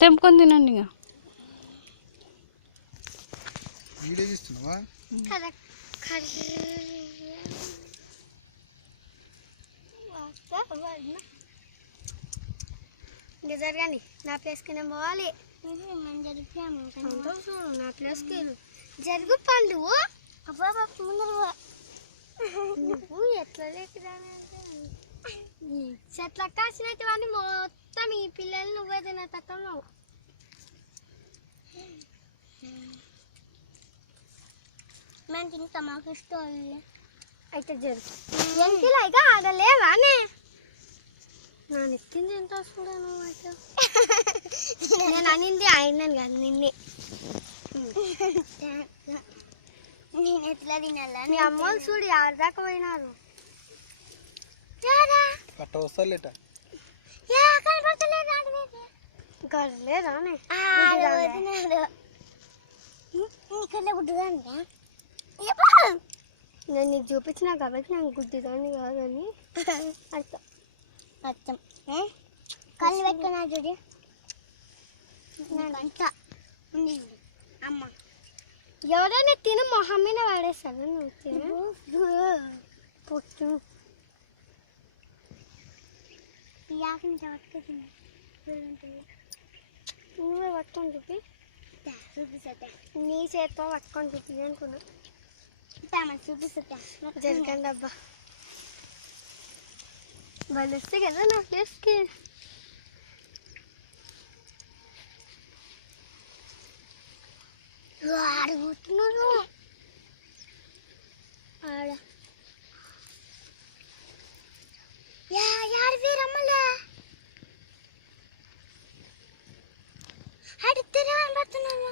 తెంపుకొని తినండి ఇక. వీడియో తీస్తున్నావా? ఇంకా జరగండి, నా ప్లేస్కి నేను పోవాలి. నా ప్లేస్కి జరుగు పండు నువ్వు ఎట్లా లేకురా చెట్ల కాసినటువంటి మొత్తం ఈ పిల్లలు నువ్వే తినే తక్కువ మేము తింటా మాకు ఇష్టం అయితే జరుగు ఎంకిలో ఇక ఆడలేవానే నా నెత్తింది ఎంత వస్తుందేమో అయితే నేను అనింది అయినాను కదా నిన్నే నేను ఎట్లా తినాలా మీ అమ్మోళ్ళు చూడు ఆడదాకా పోయినారు పట్ట వస్తలేట గర్లేదానే నేను నీకు చూపించిన కాబట్టి నాకు గుడ్డిదాన్ని కాదని అర్థం అర్థం కళ్ళు పెట్టుకున్నా చూడి అమ్మ ఎవరైనా తిన మొహం మీద పడేస్తారు నువ్వు తిన పొట్టు నువ్వే పట్టుకొని చూపి నీ చేతితో పట్టుకొని చూపి అనుకున్నా చూపిస్తా జరగండి అబ్బా వాళ్ళు వస్తే కదా నా ప్లేస్కి ఆడబోతున్నారు ఆడ రమ్మలే ఆడితే పడుతున్నాను